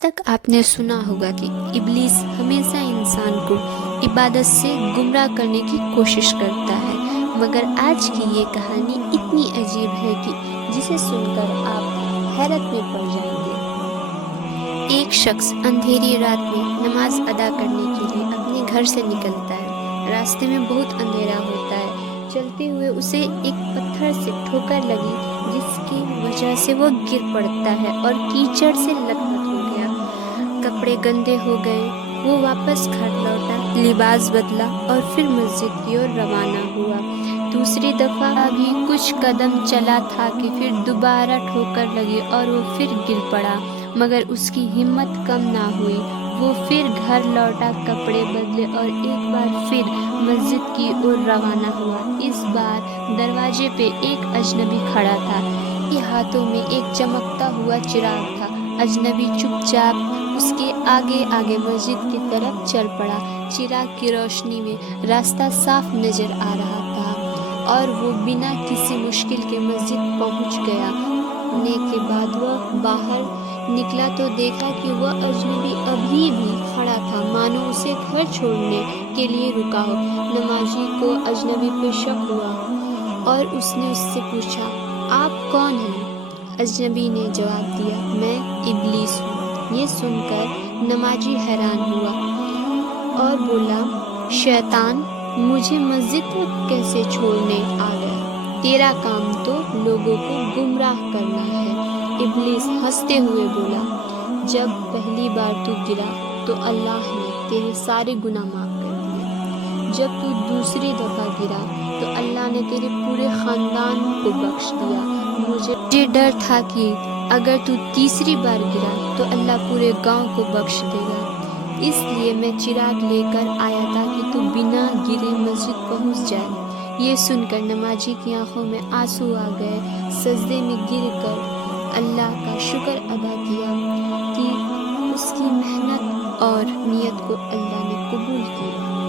तक आपने सुना होगा कि इब्लीस हमेशा इंसान को इबादत से गुमराह करने की कोशिश करता है, मगर आज की ये कहानी इतनी अजीब है कि जिसे सुनकर आप हैरत में पड़ जाएंगे। एक शख्स अंधेरी रात में नमाज अदा करने के लिए अपने घर से निकलता है। रास्ते में बहुत अंधेरा होता है। चलते हुए उसे एक पत्थर से ठोकर लगी, जिसकी वजह से वो गिर पड़ता है और कीचड़ से लथपथ हो गया। कपड़े गंदे हो गए। वो वापस घर लौटा, लिबास बदला और फिर मस्जिद की ओर रवाना हुआ। दूसरी दफा भी कुछ कदम चला था कि फिर दोबारा ठोकर लगी और वो फिर गिर पड़ा, मगर उसकी हिम्मत कम ना हुई। वो फिर घर लौटा, कपड़े बदले और एक बार फिर मस्जिद की ओर रवाना हुआ। इस बार दरवाजे पे एक अजनबी खड़ा था। उसके हाथों में एक चमकता हुआ चिराग था। अजनबी चुपचाप उसके आगे आगे मस्जिद की तरफ चल पड़ा। चिराग की रोशनी में रास्ता साफ नजर आ रहा था और वो बिना किसी मुश्किल के मस्जिद पहुंच गया। होने के बाद वह बाहर निकला तो देखा कि वह अजनबी अभी भी खड़ा था, मानो उसे घर छोड़ने के लिए रुका हो। नमाजी को अजनबी पे शक हुआ और उसने उससे पूछा, आप कौन हैं? अजनबी ने जवाब दिया, मैं इब्लीस हूँ। ये सुनकर नमाजी हैरान हुआ और बोला, शैतान, मुझे मस्जिद तक कैसे छोड़ने आ गया? तेरा काम तो लोगों को गुमराह करना है। इब्लीस हंसते हुए बोला, जब पहली बार तू गिरा तो अल्लाह ने तेरे सारे गुनाह माफ कर दिए। जब तू दूसरी दफा गिरा तो अल्लाह ने तेरे पूरे खानदान को बख्श दिया। मुझे डर था कि अगर तू तीसरी बार गिरा तो अल्लाह पूरे गांव को बख्श देगा, इसलिए मैं चिराग लेकर आया था कि तू बिना गिरे मस्जिद पहुंच जाए। ये सुनकर नमाजी की आंखों में आंसू आ गए। सजदे में गिरकर अल्लाह का शुक्र अदा किया कि उसकी मेहनत और नियत को अल्लाह ने कबूल किया।